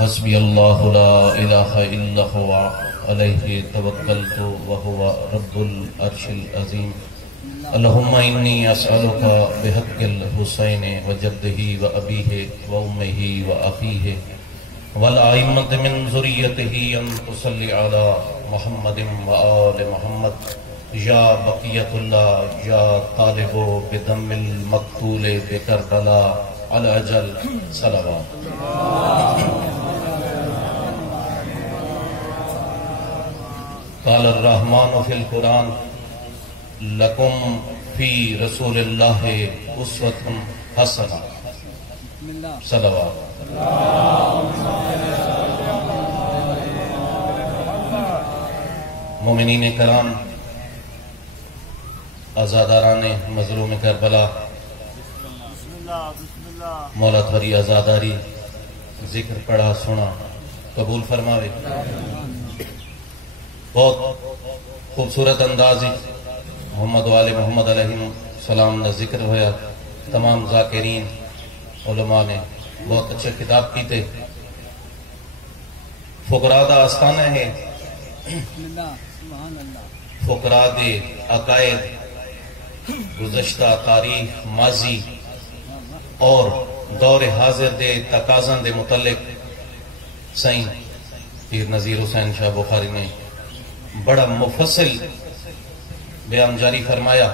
حسبی اللہ لا الہ الا هو علیہ توکلت وهو رب العرش العظیم اللہم انی اسألک بحق الحسین وجدہ وابیہ وامہ واخیہ والائمة من ذریتہ ان تصلی علی محمد وآل محمد یا بقیت اللہ یا طالب بدم المقتول بکربلا علی اجل صلوات. قال الرحمن فی القرآن لکم فی رسول اللہ اسوۃ حسنہ صلوات. مومنین کرام، آزاداران مظلوم کربلا، مولا تھوڑی آزاداری ذکر پڑھا سنا قبول فرماوے. بہت خوبصورت انداز محمد وآل محمد علیہ السلام کا ذکر ہویا. تمام ذاکرین علماء نے بہت اچھے خطاب کیتے. فقراء دا آستانہ ہے، فقراء دے عقائد، گزشتہ تاریخ، ماضی اور دور حاضر دے تقاضاں دے متعلق سائیں پیر نذیر حسین شاہ بخاری نے بڑا مفصل بیان جاری فرمایا.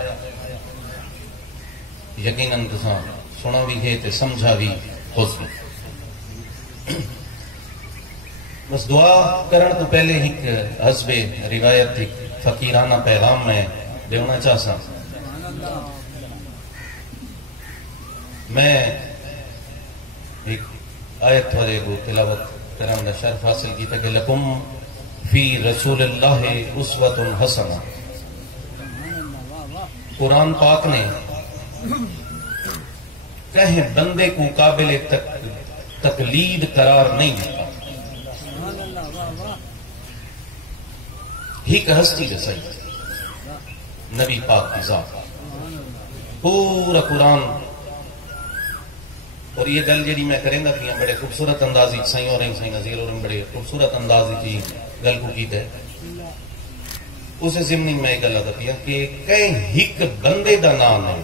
یقیناً تساں سنا بھی ہے تے سمجھا بھی ہو سکے. بس دعا کرن تو پہلے ایک حسب روایت ایک فقیرانہ پیغام میں دینا چاہتا. میں ایک آیت والے کو تلاوت کرنے کا شرف حاصل کیا کہ لکم فی رسول اللہ اسوۃ حسنہ. قرآن پاک نے کہیں بندے کو قابل تقلید قرار نہیں دیتا. ایک ہستی رسائی نبی پاک کی ذات، پورا قرآن. اور یہ گل جی میں کریں گا کہ بڑے خوبصورت اندازی سائیں اور سائیں نذیر اور بڑے خوبصورت اندازی کی گل کو کی ہے. اسے ضمن میں یہ گل آتا کہ کہیں ایک بندے دا نام ہے،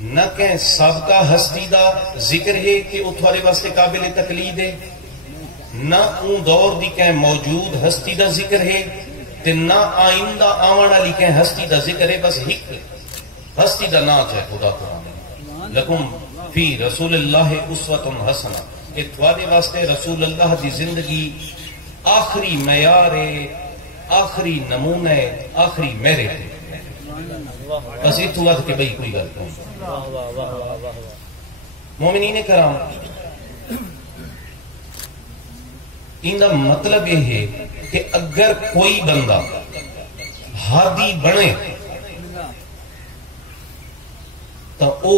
نہ کہیں سابقہ ہستی دا ذکر ہے کہ وہ تھوڑے واسطے قابل تقلید ہے، نہ اون دور دی کہیں موجود ہستی دا ذکر ہے، تے نہ آئندہ آون والی کہیں ہستی دا ذکر ہے. بس ایک ہستی دا نام ہے خدا قرآن. لکم فی رسول اللہ اسوۃ حسنہ، کہ تھوڑے واسطے رسول اللہ دی زندگی آخری معیار ہے، آخری نمونہ ہے، آخری میرٹ ہے. بس یہ تو بات کہ بھئی کوئی گل نہیں. مومنین کرام، ان کا مطلب یہ ہے کہ اگر کوئی بندہ ہادی بنے تو او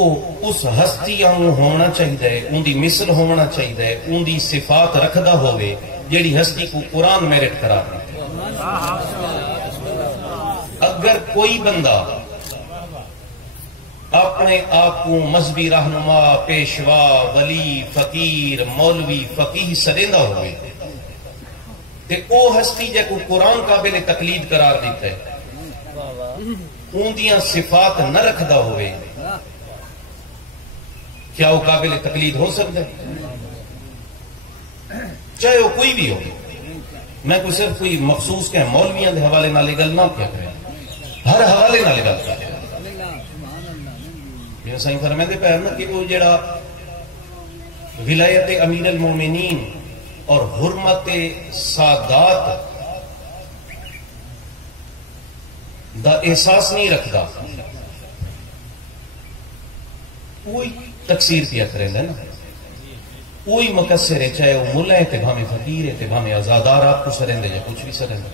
اس ہستی ہونا چاہیے، ان دی مثل ہونا چاہیے، ان دی صفات رکھدا ہوئے جیڑی ہستی کو قرآن میرٹ قرار دیتا. اگر کوئی بندہ اپنے آپ کو مذہبی رہنما، پیشوا، ولی، فقیر، مولوی، فقیہ سریندا ہوئے تے او ہستی جے کو قرآن قابل تقلید قرار دیتا ہے، ان دیاں صفات نہ رکھدا ہوئے، کیا وہ قابل تقلید ہو سکتا ہے؟ چاہے وہ کوئی بھی ہو. میں کوئی صرف کوئی مخصوص کہ مولویاں دے حوالے نالے گل نہ کیا کریں، ہر حوالے نالے گل کیا کریں. یہ سائیں فرمائے پہ نا کہ وہ جڑا ولایت امیر المومنین اور حرمت سادات دا احساس نہیں رکھتا، کوئی تقصیر کیا کرے گا نا، کوئی مقصر ہے، چاہے وہ ملا ہے تے بھامے فقیر ہے تے بھامے آزادار آپ کو سرندے یا کچھ بھی سرندے.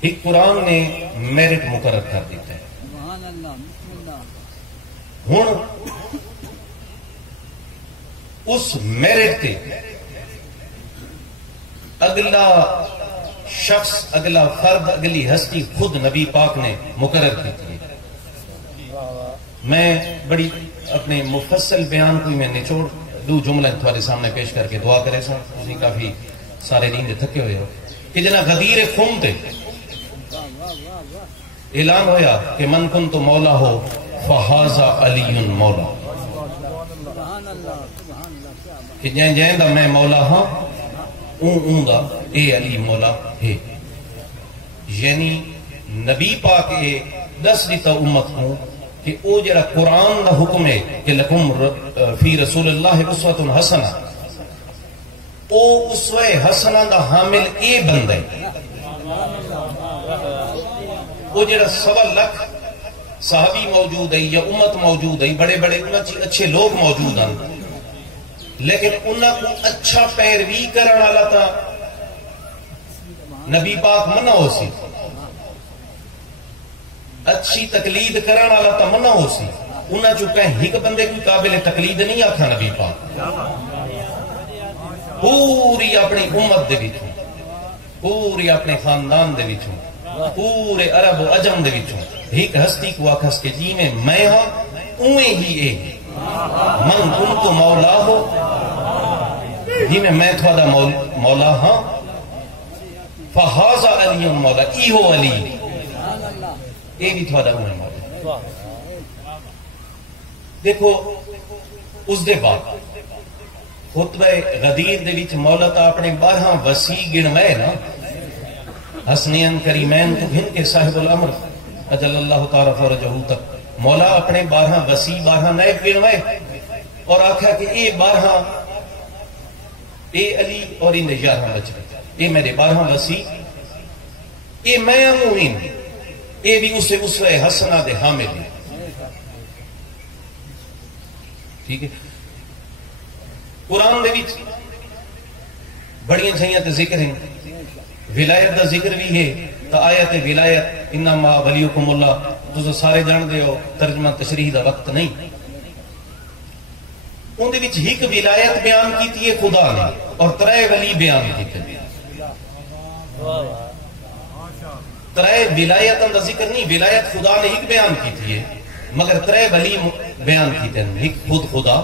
ایک قرآن نے میرٹ مقرر کر دیتا ہے. ہوں اس میرٹ تے اگلا شخص، اگلا فرد، اگلی ہستی خود نبی پاک نے مقرر کی تھی. میں بڑی اپنے مفصل بیان کوئی میں نچوڑ دو جملے تھوڑے سامنے پیش کر کے دعا کرے سا تسی کافی سارے دین دے تھکے ہوئے ہو کہ جنا غدیر خم تے اعلان ہویا کہ من کن تو مولا ہو فہذا علی مولا کہ جائیں جائیں دا میں مولا ہاں اون دا اے علی مولا ہے یعنی نبی پاک اے دس دیتا امت کو کہ او جڑا قرآن دا حکم ہے کہ لکم فی رسول اللہ اسوۃ حسنہ او اسوہ حسنہ دا حامل اے بندہ ہے وہ جڑا 1.25 لاکھ صحابی موجود ہے یا امت موجود ہے بڑے بڑے اچھے لوگ موجود ہیں لیکن انہاں کو اچھا پیروی کرن والا تا نبی پاک منع ہو سی اچھی تقلید کرن والا تا منع ہو سی انہاں جو کہیں ایک بندے کوئی قابل تقلید نہیں آکھا نبی پاک پوری اپنی امت دے وچوں پوری اپنے خاندان دے وچوں پورے عرب و عجم دے وچوں ایک ہستی کو آکھس کے جی میں ہاں اویں ہی اے من کن تو مولا ہو جی میں تھوڑا مولا ہاں فہذا علی مولا ای ہو علی اے بھی تھوڑا اویں مولا دیکھو اس دے بعد خطبہ غدیر دے وچ مولا تا اپنے 12 وسیع گنوائے نا حسنین کریمین تو گھن کے صاحب الامر اجل اللہ تعالی فرجہ تک مولا اپنے 12 وسیع 12 نائب گنوائے اور آکھا کہ اے 12 اے علی اور ان 11 بچ گئے اے میرے 12 وسیع اے میں امین اے بھی اسے اسوہ حسنہ دے حامل ہیں ٹھیک ہے قرآن دے وچ بڑیاں چھائیاں تے ذکر ہیں ولایت دا ذکر بھی ہے تا آیت ولایت انما ولیکم اللہ تو سارے جان دے ہو ترجمہ تشریح دا وقت نہیں ان دے وچ ایک ولایت بیان کیتی ہے خدا نے اور 3 ولی بیان کیتے ہیں 3 ولایت دا ذکر نہیں ولایت خدا نے ایک بیان کیتی ہے مگر 3 ولی بیان کیتے ہیں ایک خود خدا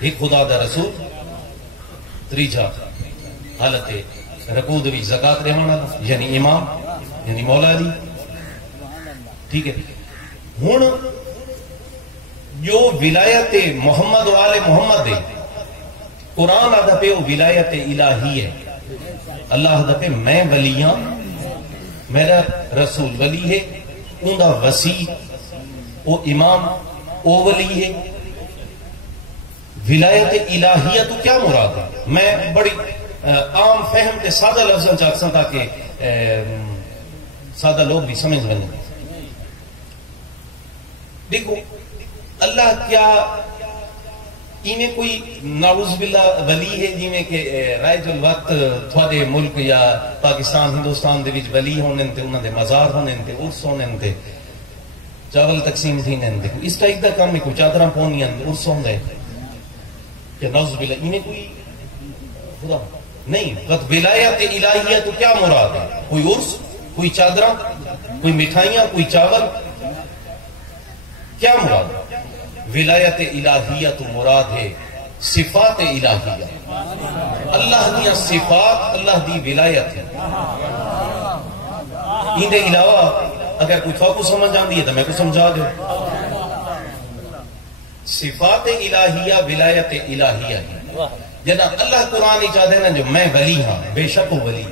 ایک خدا دا رسول تریجا حالت رکوع دے وچ زکات رہن والا یعنی امام یعنی مولا علی ٹھیک ہے ہن جو ولایت محمد و آل محمد ہے قرآن آدھا پہ وہ ولایت الہی ہے اللہ آدھا پہ میں ولی ہاں میرا رسول ولی ہے ان دا وسیع وہ امام وہ ولی ہے ولایت الہیہ تو کیا مراد ہے میں بڑی عام فہم تے سادہ لفظاں چاہتا تاکہ سادہ لوگ بھی سمجھ بنے دیکھو اللہ کیا انہیں کوئی نعوذ باللہ ولی ہے جی میں کہ رائج الوقت تھوڑے ملک یا پاکستان ہندوستان دے وچ ولی ہونے تے انہاں دے مزار ہونے تے عرس ہونے تے چاول تقسیم تھینے تے اس ٹائپ دا کام ہے کوئی چادراں پونیاں عرس ہوندے کہ نعوذ باللہ انہیں کوئی خدا نہیں قد ولایت الہیہ تو کیا مراد ہے کوئی عرس کوئی چادراں کوئی مٹھائیاں کوئی چاول کیا مراد ہے ولایت الہیہ تو مراد ہے صفات الہیہ اللہ دی صفات اللہ دی ولایت ہے ان دے علاوہ اگر کوئی تھوڑا کو سمجھ آندی ہے تو میں کو سمجھا دے صفات الہیہ ولایت الہیہ ہے جنا اللہ قرآن چاہتے ہیں جو میں ولی ہاں بے شک ولی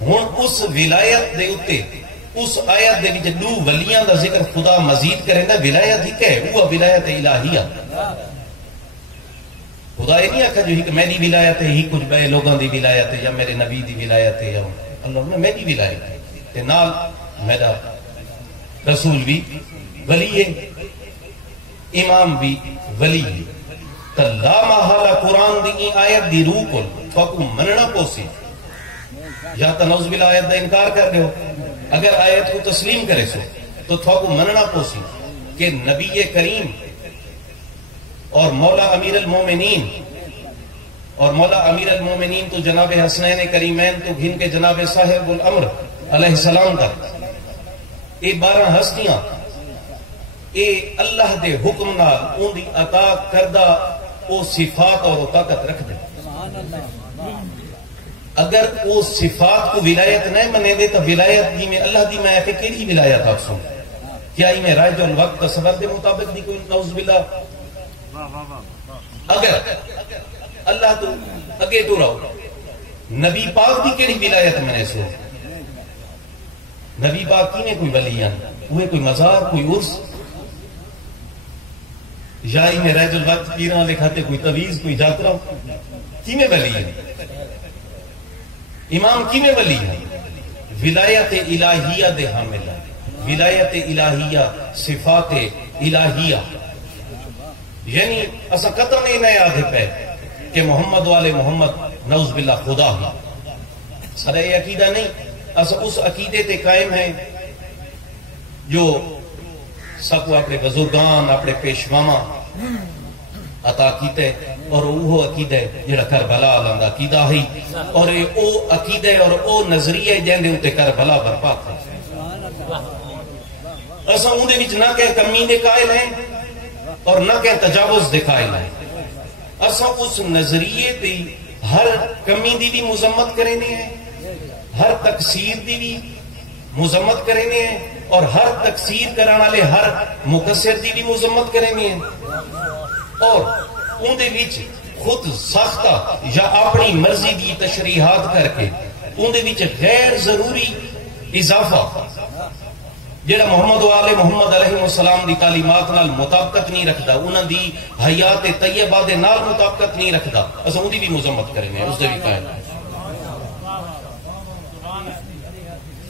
ہوں اس ولایت دے اتے اس آیت دے وچ 2 ولیاں دا ذکر خدا مزید کریں دا ولایت ہی کہ وہ ولایت الہیہ خدا یہ نہیں آکھا جو ہی میری ولایت ہے ہی کچھ بے لوگاں دی ولایت ہے یا میرے نبی دی ولایت ہے یا اللہ نے میری ولایت ہے تے نال میرا رسول بھی ولی ہے امام بھی ولی ہے تا لا محالہ قرآن دی آیت دی روح کو فکو مننا پوسی یا تنوز باللہ آیت دا انکار کر رہے ہو اگر آیت کو تسلیم کرے سو تو تھوڑا مننا پوسی کہ نبی کریم اور مولا امیر المومنین اور مولا امیر المومنین تو جناب حسنین کریمین تو گھن کے جناب صاحب الامر علیہ السلام کا یہ 12 ہستیاں اے اللہ دے حکم نال اون دی عطا کردہ او صفات اور طاقت رکھ دے. اگر وہ صفات کو ولایت نہیں منے دے تو ولایت دی میں اللہ دی میں کہ کیڑی ولایت آپ سن کیا ہی میں رائج الوقت تصور دے مطابق دی کوئی نعوذ باللہ. اگر اللہ تو اگے تو رہو نبی پاک دی کیڑی ولایت منے سو نبی پاک کی نے کوئی ولی وہ کوئی مزار کوئی عرس یا ہی میں رائج الوقت پیراں لکھاتے کوئی تویز کوئی جاترا کی میں ولی ہے امام کی میں ولی ہے ولایت الہیہ دے حامل ہے ولایت الہیہ صفات الہیہ یعنی اسا قطعاً نہیں آدھے پہ کہ محمد والے محمد نعوذ باللہ خدا ہی سارا یہ عقیدہ نہیں اسا اس عقیدے تے قائم ہیں جو سب کو اپنے بزرگان اپنے پیشواما عطا کیتے اور وہ عقیدہ جڑا کربلا دا عقیدہ ہے اور او عقیدہ اور او نظریہ جن دے اوتے کربلا برپا تھا. اساں اون دے وچ نہ کہ کمی دے قائل ہیں اور نہ کہ تجاوز دے قائل ہیں. اساں اس نظریے تے ہر کمی دی بھی مذمت کرنے ہیں ہر تقصیر دی بھی مذمت کرنے ہیں اور ہر تقصیر کرنے والے ہر مقصر دی بھی مذمت کرنے ہیں اور ان دے وچ خود ساختہ یا اپنی مرضی دی تشریحات کر کے ان دے وچ غیر ضروری اضافہ جڑا محمد والے محمد علیہ السلام دی تعلیمات نال مطابقت نہیں رکھدا انہاں دی حیات طیبہ دے نال مطابقت نہیں رکھدا اساں ان دی بھی مذمت کرنے ہیں اس دے بھی قائل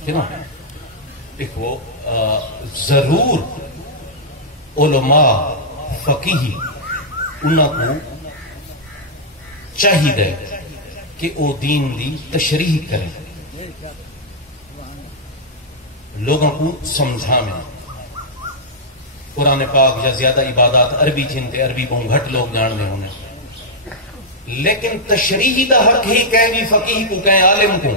کہ نا. دیکھو ضرور علماء فقیہ انہاں کو چاہیے کہ وہ دین دی تشریح کریں لوگوں کو سمجھاویں. قرآن پاک یا زیادہ عبادات عربی چنتے عربی بہت گھٹ لوگ جاننے ہونے لیکن تشریح دا حق ہی کہیں بھی فقیہ کو کہیں عالم کو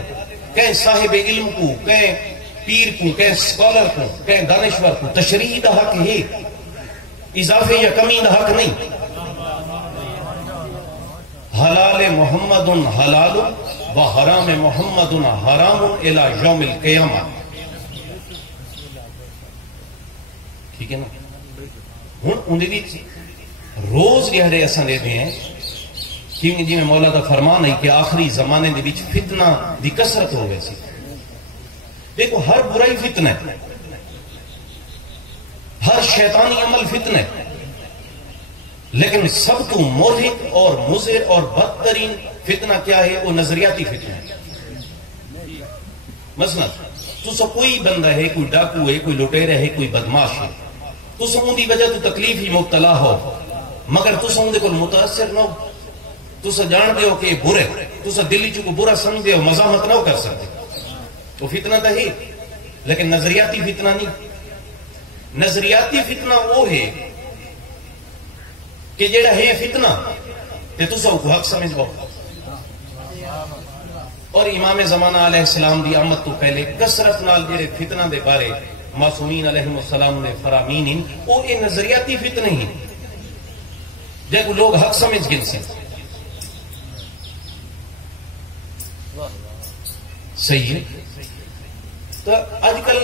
کہیں صاحب علم کو کہیں پیر کو کہیں سکولر کو کہیں دانشور کو تشریح دا حق ہی اضافے یا کمی دا حق نہیں. حلال محمد حلال و حرام محمد حرام الى یوم القیامہ. ٹھیک ہے نا. ہوں اندر روز گہرے اصا دے ہیں کیونکہ جی میں مولا کا فرمان ہے کہ آخری زمانے دے وچ فتنہ دی کثرت ہو گئی سی. دیکھو ہر برائی فتنہ ہے ہر شیطانی عمل فتنہ ہے لیکن سب تو مرہق اور مضر اور بدترین فتنہ کیا ہے وہ نظریاتی فتنہ ہے. مثلا تو سب کوئی بندہ ہے کوئی ڈاکو ہے کوئی لٹیرا ہے کوئی بدماش ہے تو سب ان کی وجہ تو تکلیف ہی مبتلا ہو مگر تو سب کو متاثر نہ ہو تو سب جان دے ہو کہ برے تو سب دلی چکو برا سمجھ دے ہو مزاحمت نہ ہو کر سکتے تو فتنہ تو ہے لیکن نظریاتی فتنہ نہیں. نظریاتی فتنہ وہ ہے کہ جڑا ہے فتنہ تے تو سب کو حق سمجھ لو. اور امام زمانہ علیہ السلام دی آمد تو پہلے کثرت نال جڑے فتنہ دے بارے معصومین علیہ السلام نے فرامین وہ یہ نظریاتی فتنے ہی جب لوگ حق سمجھ گن سے صحیح ہے. تو آج کل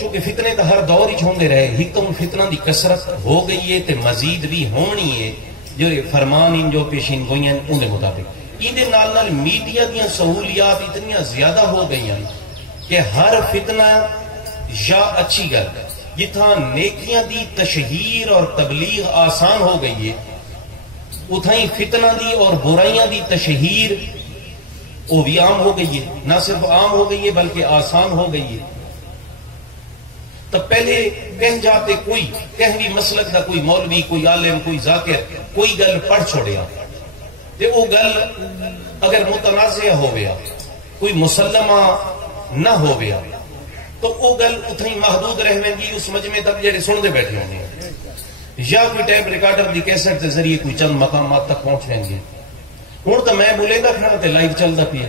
چونکہ فتنے تو ہر دور ہی ہوندے رہے ایک تو فتنہ دی کثرت ہو گئی ہے تے مزید بھی ہونی ہے جو فرمان ان جو پیشین گوئی ہیں ان دے مطابق یہ نال نال میڈیا دیاں سہولیات اتنی زیادہ ہو گئی ہیں کہ ہر فتنہ یا اچھی گل جتھاں نیکیاں دی تشہیر اور تبلیغ آسان ہو گئی ہے اتھاں ہی فتنہ دی اور برائیاں دی تشہیر وہ بھی عام ہو گئی ہے. نہ صرف عام ہو گئی ہے بلکہ آسان ہو گئی ہے. تو پہلے کہیں جاتے کوئی کہیں بھی مسلک دا کوئی مولوی کوئی عالم کوئی ذاکر کوئی گل پڑھ چھوڑیا تے وہ گل اگر متنازع ہو گیا کوئی مسلمہ نہ ہو گیا تو وہ گل اتنا ہی محدود رہ گی اس مجمع تک جڑے سنتے بیٹھے ہوں گے یا کوئی ٹیپ ریکارڈر دی کیسٹ کے ذریعے کوئی چند مقامات تک پہنچ رہیں گے. ہوں تو میں بولے گا کھڑا تے لائیو چلتا پیا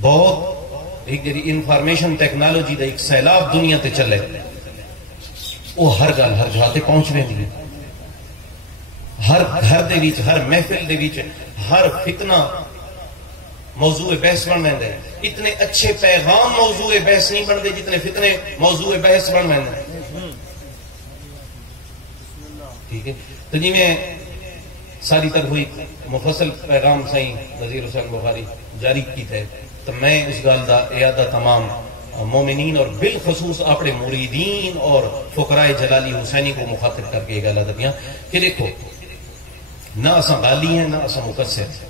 بہت ایک جی انفارمیشن ٹیکنالوجی دا ایک سیلاب دنیا تے چلے وہ ہر گل ہر جگہ تے پہنچ رہی ہے، ہر گھر دے وچ، ہر محفل دے وچ، ہر فتنہ موضوع بحث بن رہے ہیں۔ اتنے اچھے پیغام موضوع بحث نہیں بنتے جتنے فتنے موضوع بحث بن رہے ہیں۔ ٹھیک ہے، تو جی میں ساری طرف ہوئی مفصل پیغام سائیں نذیر حسین بخاری جاری کیتا ہے، تو میں اس گل کا اعادہ تمام مومنین اور بالخصوص اپنے مریدین اور فقراء جلالی حسینی کو مخاطب کر کے یہ گل ادبیاں کہ دیکھو، نہ اساں غالی ہیں، نہ اساں مقصر ہیں،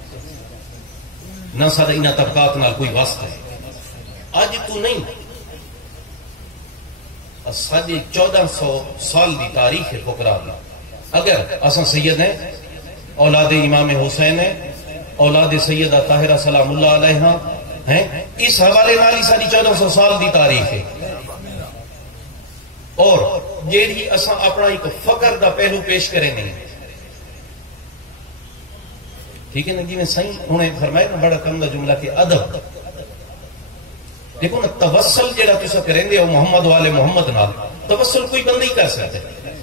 نہ سارا انہاں طبقات نال کوئی واسطہ ہے۔ اج تو نہیں، ساڑھے 1400 سال دی تاریخ ہے فقراء دی۔ اگر اساں سید ہیں، اولاد امام حسین ہیں، اولاد سیدہ طاہرہ سلام اللہ علیہ ہیں، اس حوالے نال ہی ساری 1400 سال دی تاریخ ہے۔ اور جیڑی اساں اپنا ایک فقر دا پہلو پیش کریں نہیں، ٹھیک ہے نا جی؟ میں صحیح انہیں فرمایا نا بڑا کم دا جملہ کہ ادب، دیکھو نا توسل جیڑا تسا کریں گے وہ محمد والے محمد نال، توسل کوئی بندہ ہی کر سکتا ہے۔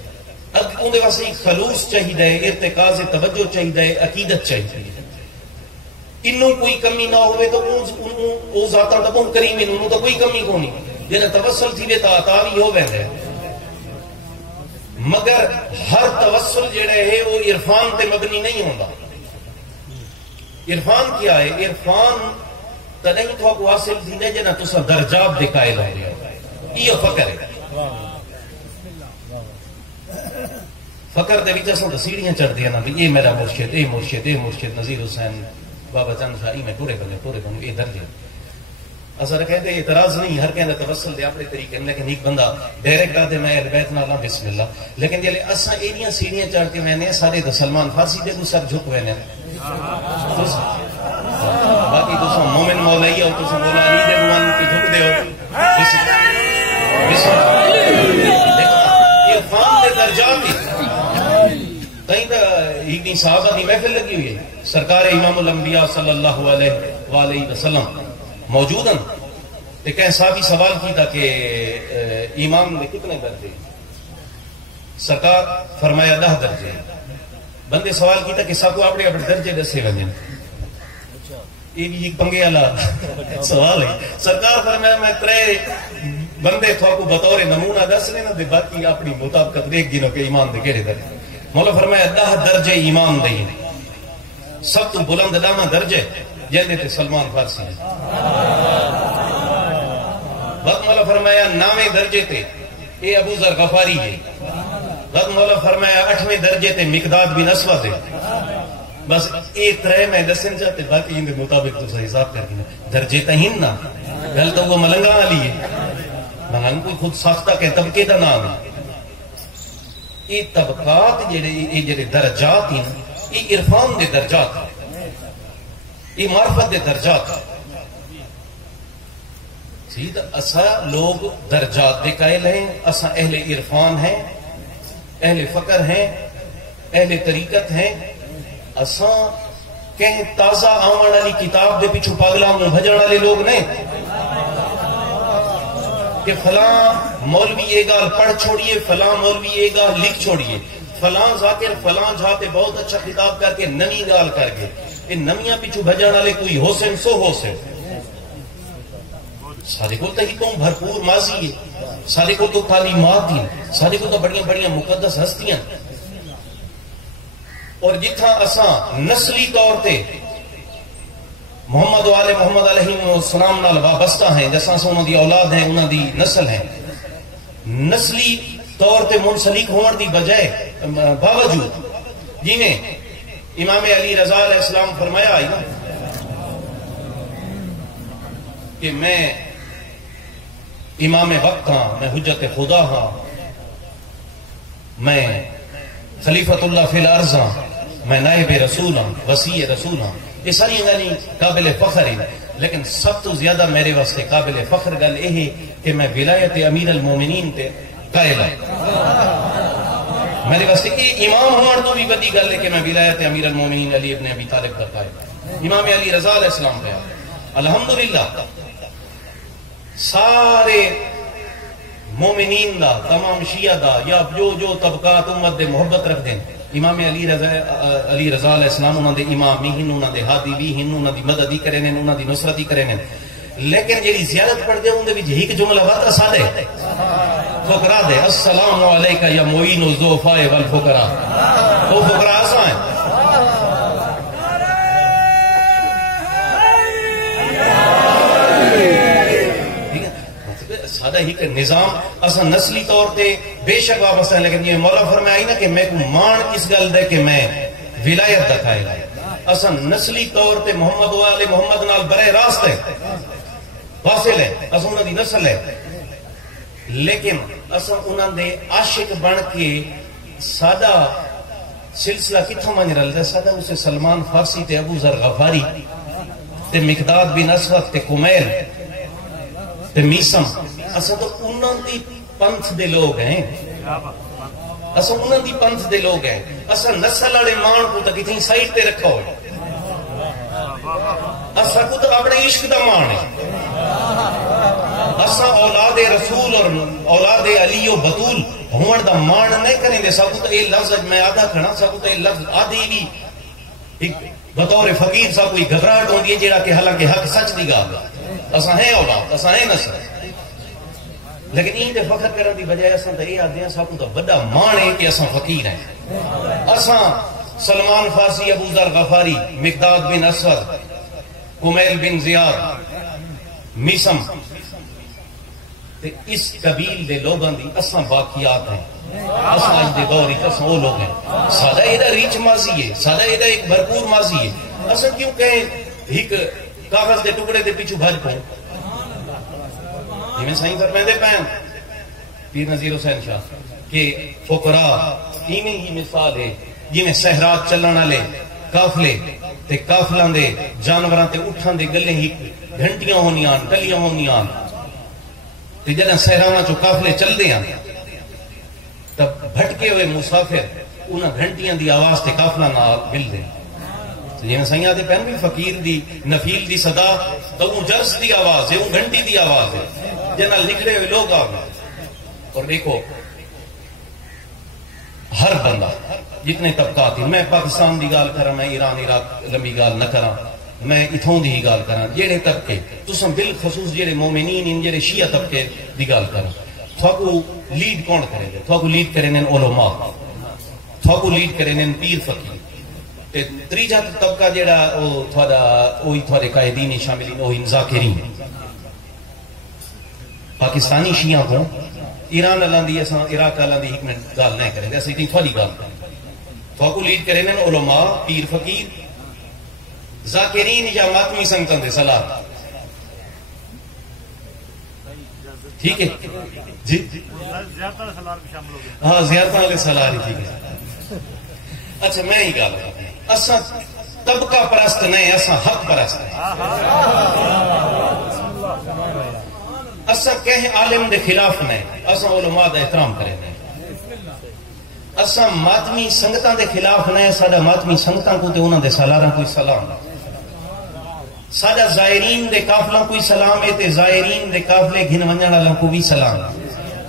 اب اندے واسطے خلوص چاہیے، ارتکاز توجہ چاہیے، عقیدت چاہیے، انہوں کوئی کمی نہ ہوئے تو وہ ذاتاں دا بہت کریم انہوں تو کوئی کمی کو نہیں، جنہیں توسل تھی وے تا عطا بھی ہو ویندے، مگر ہر توسل جڑے ہے وہ عرفان تے مبنی نہیں ہوندا۔ عرفان کیا ہے؟ عرفان تدہیں تو کو حاصل تھی نے جنہ تسا درجات دے قائل ہے، یہ فقر ہے۔ فقر دے وچ اساں سیڑھیاں چڑھ دیاں نا، یہ میرا مرشد، اے مرشد، اے مرشد نذیر حسین بابا چند شاہی میں ٹورے بنے یہ درجے اصل کہتے اعتراض نہیں، ہر کہنے توسل دے اپنے طریقے، لیکن ایک بندہ ڈائریکٹ آتے میں اہل بیت نالا بسم اللہ، لیکن جلے اساں ایڑیاں سیڑھیاں چڑھ کے میں نے سارے تو سلمان فارسی دے کو سر جھک وینے، باقی تساں مومن مولائی اور تساں مولا علی دے گمان کی جھک دے ہو، یہ فام دے درجات ہی کہیں تو ایک صحابہ دی محفل لگی ہوئی ہے، سرکار امام الانبیاء صلی اللہ علیہ وآلہ وسلم موجود ہیں، ایک صحابی سوال کیتا کہ امام نے کتنے درجے؟ سرکار فرمایا 10 درجے۔ بندے سوال کیتا کہ سب کو اپنے اپنے درجے دسے وجن، یہ بھی ایک پنگے والا سوال ہے۔ سرکار فرمایا میں 3 بندے تھوڑا کو بطور نمونہ دس لینا دے، باقی اپنی مطابقت دیکھ گنو کہ ایمان دے کہڑے درجے۔ مولا فرمایا 10 درجے ایمان دے، سب تو بلند 10واں درجے جہدے تے سلمان فارسی ہے۔ بعد مولا فرمایا 9ویں درجے تے اے ابو ذر غفاری ہے۔ بعد مولا فرمایا 8ویں درجے تے مقداد بن اسود ہے۔ بس اے 3 میں دسن چاہتے، باقی ان دے مطابق تو حساب کر کے درجے تہین نہ گل تو وہ ملنگا والی ہے، ملنگ کوئی خود ساختہ کہ طبقے دا نام ہے۔ یہ طبقات جڑے درجات ہیں، یہ عرفان دے درجات ہیں، یہ معرفت دے درجات ہیں۔ سیدھا اسا لوگ درجات دے قائل ہیں، اسا اہل عرفان ہیں، اہل فقر ہیں، اہل طریقت ہیں۔ اسا کہیں تازہ آمن والی کتاب دے پیچھو پاگلام میں بھجن والے لوگ نہیں کہ فلاں مولوی یہ گال پڑھ چھوڑیے، فلاں مولوی یہ گال لکھ چھوڑیے، فلاں ذاکر فلاں جاتے بہت اچھا خطاب کر کے نمی گال کر کے، یہ نمیاں پیچھو بھجن والے کوئی حسن سو حسن، سارے کو تو ہی بھرپور ماضی ہے، سارے کو تو تعلیمات ہیں، سارے کو تو بڑیاں بڑیاں مقدس ہستیاں، اور جتھا اساں نسلی طور تے محمد والے محمد علیہ السلام نال وابستہ ہیں، جیسا سے انہوں دی اولاد ہیں، انہوں دی نسل ہیں، نسلی طور تے منسلک ہون دی بجائے باوجود جی میں امام علی رضا علیہ السلام فرمایا ہے نا کہ میں امام وقت ہاں، میں حجت خدا ہاں، میں خلیفۃ اللہ فی الارض ہاں، میں نائب رسول ہاں، وسیع رسول ہاں، یہ ساری یعنی قابل فخر ہیں، لیکن سب تو زیادہ میرے واسطے قابل فخر گل یہ ہے کہ میں ولایت امیر المومنین تے قائل ہوں۔ میرے واسطے یہ امام ہونے تو بھی بڑی گل ہے کہ میں ولایت امیر المومنین علی ابن ابی طالب کا قائل ہوں، امام علی رضا علیہ السلام کا۔ الحمدللہ سارے مومنین دا تمام شیعہ دا یا جو طبقات امت دے محبت رکھ دیں امام علی رضا علیہ السلام انہوں دے امام بھی ہیں انہوں دے ہادی بھی ہیں انہوں دی مدد ہی کریں انہوں دی نصرت ہی کریں لیکن جیڑی زیارت پڑھ دے ان دے وچ ایک جملہ وات اسا دے فقراء دے السلام علیکہ یا معین الضعفاء والفقراء وہ فقراء اسا ہیں سادہ ہی کہ نظام اسا نسلی طور تے بے شک وابستہ ہے لیکن یہ مولا فرمایا نا کہ میں کو مان اس گل دے کہ میں ولایت دکھائے گا اسا نسلی طور تے محمد والے محمد نال برے راست ہے واصل ہے اسا انہاں دی نسل ہے لیکن اسا انہاں دے عاشق بن کے سادہ سلسلہ کتھوں من رلدا سادہ اسے سلمان فارسی تے ابو ذر غفاری تے مقداد بن اسود تے کمیل تے میسم اسا تو انہاں دی پنتھ دے لوگ ہیں اسا انہاں دی پنتھ دے لوگ ہیں اسا نسل والے مان کو تے کتھیں سائیڈ تے رکھا ہوئے اسا کو تو اپنے عشق دا مان ہے اسا اولاد رسول اور اولاد علی و بطول ہون دا مان نہیں کریں دے سب تو یہ لفظ میں آدھا کھڑا سب تو یہ لفظ آدھی بھی ایک بطور فقیر سا کوئی گھبراہٹ ہوندی ہے جیڑا کہ حالانکہ حق سچ دی گل اسا ہیں اولاد اسا ہیں نسل لیکن این دے فخر کرن دی بجائے اساں تے یہ آدھے ہیں سب تو بڑا مان ہے کہ اساں فقیر ہیں اساں سلمان فارسی ابو ذر غفاری مقداد بن اسود کمیل بن زیاد میسم تے اس قبیل دے لوگاں دی اساں باقیات ہیں اساں اج دے دور وچ اساں وہ لوگ ہیں سادہ ایدا ریچ ماضی ہے سادہ ایدا ایک بھرپور ماضی ہے اساں کیوں کہ ایک کاغذ دے ٹکڑے دے پیچھے بھج پئے میں سائیں فرمائندے پین پیر نذیر حسین شاہ کہ فقراء ایویں ہی مثال ہے جویں صحرات چلن والے قافلے تے قافلاں دے جانوراں تے اٹھاں دے گلے ہی گھنٹیاں ہونیاں ٹلیاں ہونیاں تے جدوں صحراواں چوں قافلے چلدے ہیں تب بھٹکے ہوئے مسافر انہاں گھنٹیاں دی آواز تے قافلہ نال ملدے جی سائیں آدھے پہن بھی فقیر دی نفیل دی صدا تو وہ جرس دی آواز ہے وہ گھنٹی دی آواز ہے جنہاں نکلے ہوئے لوگ آگے اور دیکھو ہر بندہ جتنے طبقات ہیں میں پاکستان دی گال کرا میں ایران عراق لمبی گال نہ کرا میں اتھوں دی گال کرا جیڑے طبقے تساں بالخصوص جیڑے مومنین ان جیڑے شیعہ طبقے دی گال کرا تھوکو لیڈ کون کرے گا تھوکو لیڈ کریں علماء تھوکو لیڈ کریں پیر فقیر تریجا طبقہ جیڑا وہی تھوڑے قائدین شاملین وہی ذاکرین پاکستانی شیعہ کو ایران اللہ دی اساں عراق اللہ دی حکمت گال نہیں کریں گے اساں اتنی تھوڑی گال کریں تھوڑا لیڈ کریں علماء پیر فقیر ذاکرین یا ماتمی سنگتن دے صلاح ٹھیک ہے جی ہاں زیارتاں والے صلاح ہی ٹھیک ہے اچھا میں ہی گال کرتا ہوں اساں طبقہ پرست نہیں اساں حق پرست ہیں اساں کہیں عالم دے خلاف نہیں اساں علماء دا احترام کریں اساں ماتمی سنگتاں دے خلاف نہیں ساڈا ماتمی سنگتاں کو تے انہاں دے سالاراں کوئی سلام ساڈا زائرین دے قافلاں کوئی سلام ہے تے زائرین دے قافلے گھن ونجن والاں کو بھی سلام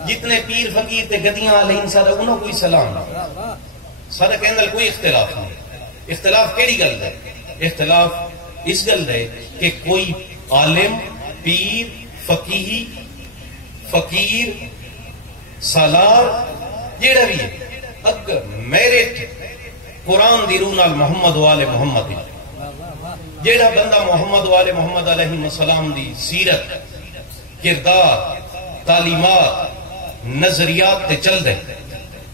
جتنے پیر فقیر تے گدیاں والے ان ساڈا انہاں کوئی سلام سارا کہنے کوئی اختلاف نہیں اختلاف کیڑی گل ہے اختلاف اس گل ہے کہ کوئی عالم پیر فقیہ فقیر سالار جیڑا بھی ہے اگر میرٹ قرآن دی روح نال محمد والے محمد جیڑا بندہ محمد والے محمد علیہ السلام دی سیرت کردار تعلیمات نظریات تے چل دے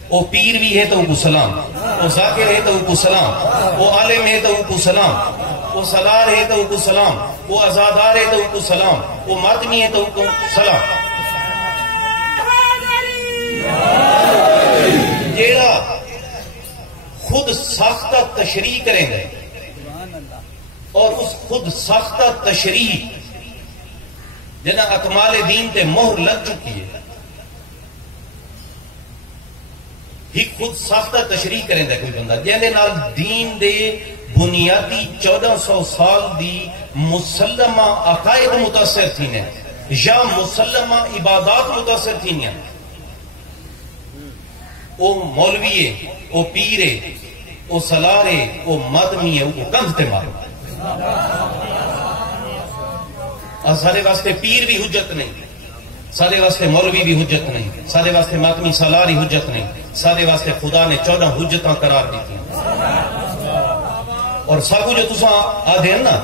وہ پیر بھی ہے تو ان کو سلام وہ ذاکر ہے تو ان کو سلام وہ عالم ہے تو ان کو سلام وہ سالار ہے تو ان کو سلام وہ ازادار ہے تو ان کو سلام وہ ماتمی ہے تو ان کو سلام جیڑا خود ساختہ تشریح کریں گے اور اس خود ساختہ تشریح جنہاں اکمال دین تے مہر لگ چکی ہے ہی خود ساختہ تشریح کریں دے کوئی بندہ جہدے نال دین دے بنیادی 1400 سال دی مسلمہ عقائد متاثر تھی نے یا مسلمہ عبادات متاثر تھی ہیں، او مولوی ہے، او پیر ہے، او سلار ہے، او مدنی ہے، او کندھ تے مارو. سارے واسطے پیر بھی حجت نہیں، سارے واسطے مولوی بھی حجت نہیں، سارے واسطے ماتمی سالاری حجت نہیں، سارے واسطے خدا نے 14 حجتاں قرار دیتی. اور ساگو جو تساں آدھے ہیں نا،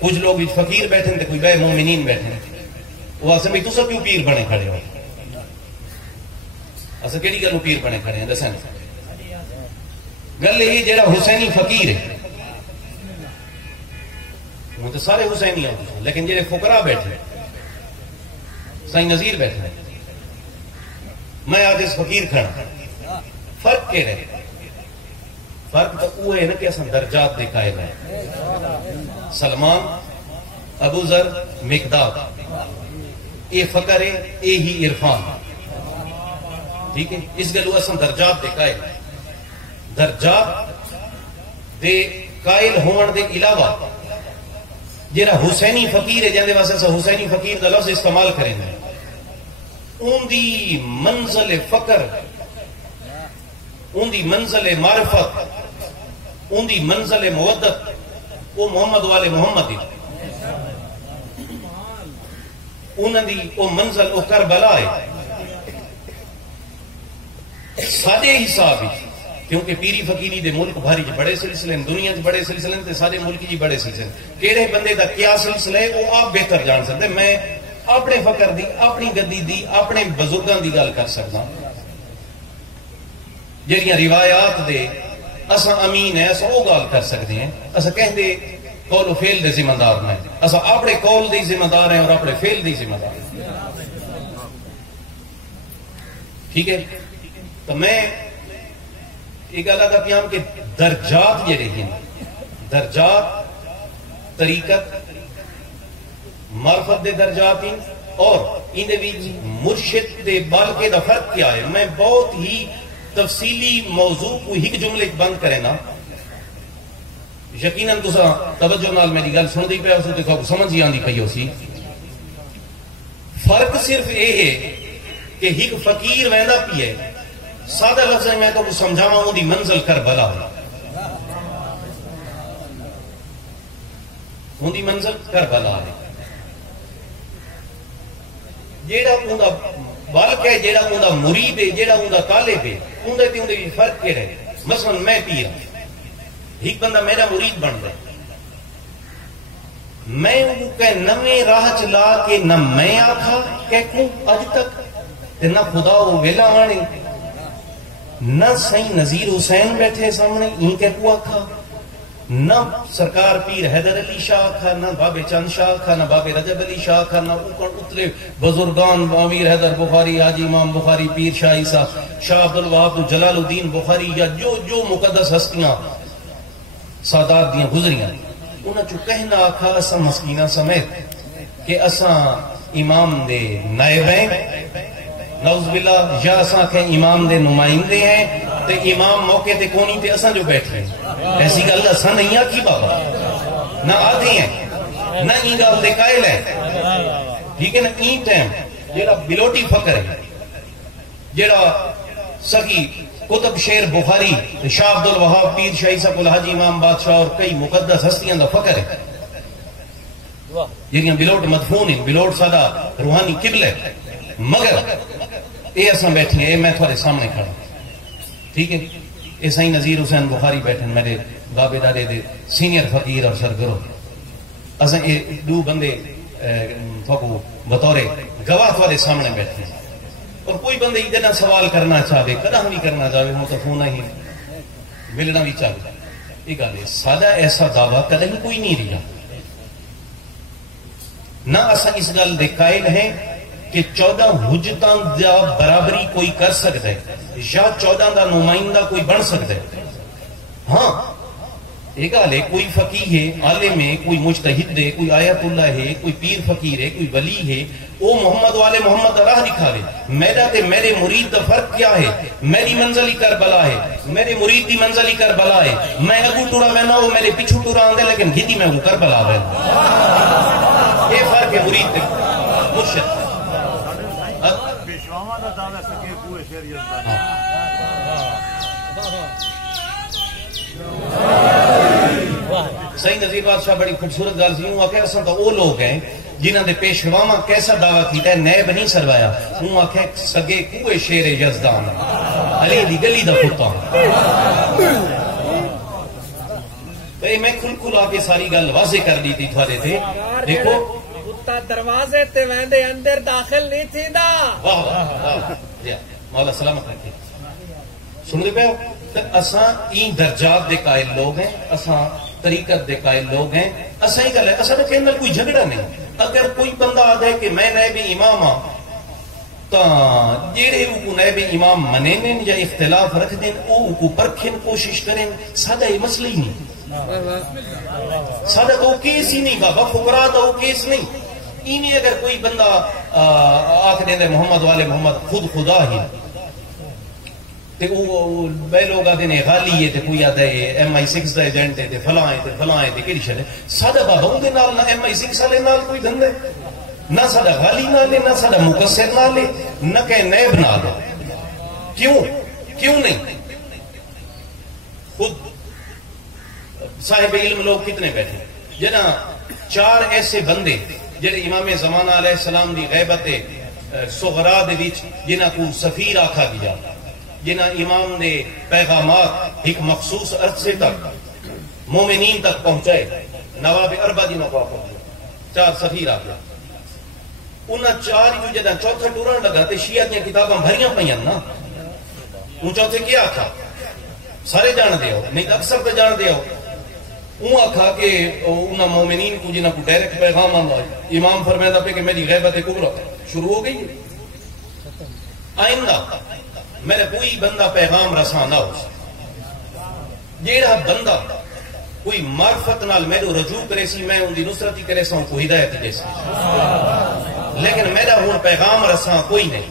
کچھ لوگ فقیر بیٹھے ہیں، کوئی بے مومنین بیٹھے ہیں، وہ آسے بھی تساں کیوں پیر بنے کھڑے ہو؟ اساں کیڑی گل پیر بنے کھڑے ہیں؟ دسیں گل یہ جڑا حسینی فقیر ہے، وہ تو سارے حسینی ہوتے ہیں، لیکن جڑے فقراء بیٹھے، سائیں نذیر بیٹھے، میں آج اس فقیر کھڑا، فرق کیا ہے؟ فرق تو وہ ہے نا کہ اصل درجات دے قائل ہیں. سلمان، ابو ذر، مقداد، یہ فقر ہے، یہ ہی عرفان. ٹھیک ہے، اس گلو اصل درجات دے قائل ہیں. درجات دے قائل ہون دے علاوہ جہاں حسینی فقیر ہے، جہاں واسطے حسینی فقیر کا لفظ استعمال کریں گے، ان دی منزل فقر، ان دی منزل معرفت، ان دی منزل مودت، وہ محمد والے محمد دی. انہوں دی وہ منزل وہ کربلا ہے. سارے حساب ہی، کیونکہ پیری فقیری دے ملک بھاری جی بڑے سلسلے ہیں، دنیا چ بڑے سلسلے ہیں، سارے ملک جی بڑے سلسلے ہیں. کیڑے بندے دا کیا سلسلہ ہے وہ آپ بہتر جان سکتے. میں اپنے فقر دی، اپنی گدی دی، اپنے بزرگاں دی گل کر سکتا. جہاں روایات دے اساں امین ہے، اساں وہ گل کر سکتے ہیں. اساں کہندے قول و فعل دے ذمہ دار نہیں، اساں اپنے قول دی ذمہ دار ہیں اور اپنے فعل دی ذمہ دار ہیں. ٹھیک ہے، تو میں ایک گل آگا پیام کہ درجات جڑے ہیں، درجات طریقت معرفت دے درجات ہیں، اور ان دے وچ مرشد دے بالکے دا فرق کیا ہے. میں بہت ہی تفصیلی موضوع کو ایک جملے بند کرے نا، یقیناً تساں توجہ نال میری گل سن دی پیا ہو تو سمجھ ہی آندی پئی ہو سی. فرق صرف یہ ہے کہ ایک فقیر ویندا پی ہے، سادہ لفظ میں تو سمجھاواں اون دی منزل کربلا ہے. اون دی منزل کربلا ہے. جیڑا اون دا بالک ہے، جیڑا اون دا مرید ہے، جیڑا اون دا طالب ہے، اون دے تے اون دے فرق کیا ہے. مثلا میں پیر ہوں، ایک بندہ میرا مرید بن رہا ہے، میں ان کے نویں راہ چلا کے نہ میں آکھا کہ کیوں اج تک نہ خدا وہ ویلا آنے، نہ سائیں نذیر حسین بیٹھے سامنے ان کے کو آکھا، نہ سرکار پیر حیدر علی شاہ آکھا، نہ بابے چند شاہ آکھا، نہ بابے رجب علی شاہ آکھا، نہ اوپر اتلے بزرگان امیر حیدر بخاری، حاجی امام بخاری، پیر شاہ عیسیٰ، شاہ عبد الوہاب، جلال الدین بخاری، یا جو مقدس ہستیاں سادات دیاں گزریاں، انہاں چو کہنا آکھا اساں مسکینہ سمیت کہ اساں امام دے نائب ہیں، نعوذ باللہ، یا اساں کہ امام دے نمائندے ہیں، تے امام موقع تے کونی تے اساں جو بیٹھے ہیں. ایسی گل اساں نہیں آکھی بابا، نہ آدھے ہیں، نہ این گل دے قائل ہیں. ٹھیک ہے نا. این ٹائم جیڑا بلوٹی فقر ہے، جیڑا سخی کتب شیر بخاری، شاہ عبد الوہاب، پیر شاہ عیسیٰ الحاجی امام بادشاہ اور کئی مقدس ہستیاں دا فقر ہے، جہاں بلوٹ مدفون ہیں. بلوٹ سادہ روحانی قبلہ ہے، مگر یہ اساں بیٹھے ہیں، میں تھوڑے سامنے کھڑا. ٹھیک ہے، یہ سائیں نذیر حسین بخاری بیٹھے میرے بابے دادے دے سینئر فقیر اور سرگرو. اساں یہ دو بندے بطور گواہ تھوڑے سامنے بیٹھے ہیں، اور کوئی بندے ادھر سوال کرنا چاہے، کدا نہیں کرنا چاہے، ہوں تو فون ہی ملنا بھی چاہے. یہ گل ہے، سادہ ایسا دعویٰ کدے ہی کوئی نہیں رہا. نہ اساں اس گل دے قائل ہیں کہ 14 حجتاں دا برابری کوئی کر سکتا ہے یا 14 دا نمائندہ کوئی بن سکتا ہے. ہاں یہ گل ہے، کوئی فقیہ ہے، عالم ہے، کوئی مجتہد ہے، کوئی آیت اللہ ہے، کوئی پیر فقیر ہے، کوئی ولی ہے، وہ محمد والے محمد راہ دکھا لے. میرا تے میرے مرید دا فرق کیا ہے؟ میری منزل ہی کربلا ہے، میرے مرید دی منزل ہی کربلا ہے. میں اگو ٹورا میں نہ وہ میرے پیچھو ٹورا آندے، لیکن گھتی میں وہ کربلا ہے. یہ فرق ہے مرید تے. مرشد صحیح نظیر بادشاہ بڑی خوبصورت گل سی آخر اصل تو وہ لوگ ہیں جنہوں نے پیشواواں کیسا دعویٰ کیتا ہے نیب نہیں سروایا ہوں آخر سگے کوئے شیر یزدان علی دی گلی دا پتاں میں کھل کھل آ کے ساری گل واضح کر دی تھی تھوڑے تھے دیکھو دروازے تے ویندے اندر داخل نہیں تھی دا واہ واہ مولا سلامت رکھے سن دے پہ اساں این درجات دے قائل لوگ ہیں اساں طریقت دے قائل لوگ ہیں اساں ہی گل ہے اساں دے کہنے کوئی جھگڑا نہیں اگر کوئی بندہ آدھا ہے کہ میں نائب امام ہاں تو جیڑے کو نائب امام منے میں یا اختلاف رکھ دیں او کو پرکھن کوشش کریں سادہ یہ مسئلہ ہی نہیں سادہ تو کیس ہی نہیں بابا فقراء تو کیس نہیں انہیں اگر کوئی بندہ آکھ دیں محمد والے محمد خود خدا ہی تے بے لوگ آدھے نے غالی ہے تے کوئی آدھا ہے MI6 دا ایجنٹ ہے تے فلاں ہے تے فلاں ہے تے کیڑی شے سادہ بابا اون دے نال نہ MI6 والے نال کوئی دھندا ہے نہ سادہ غالی نال ہے نہ سادہ مقصر نال ہے نہ کہ نیب نال ہے کیوں نہیں خود صاحب علم لوگ کتنے بیٹھے جنا چار ایسے بندے جڑے امام زمانہ علیہ السلام دی غیبت صغرا دے وچ جنہاں کو سفیر آکھا گیا جنہاں امام نے پیغامات ایک مخصوص عرصے تک مومنین تک پہنچائے نواب اربع دی نقاب چار سفیر آکھا انہاں چار جو جدہ چوتھا ٹورن لگا تے شیعہ دیا کتاباں بھریاں پئیاں نا ان چوتھے کیا آکھا سارے جان دے ہو نہیں تو اکثر تو جان دے ہو اون آکھا کہ انہاں مومنین کو جنہاں کو ڈائریکٹ پیغام آندا امام فرمائدا پہ کہ میری غیبت کبریٰ شروع ہو گئی آئندہ میرا کوئی بندہ پیغام رساں نہ ہو جیڑا بندہ کوئی معرفت نال میرے رجوع کرے سی میں ان دی نصرت کرے سا کو ہدایت دے سی لیکن میرا ہن پیغام رساں کوئی نہیں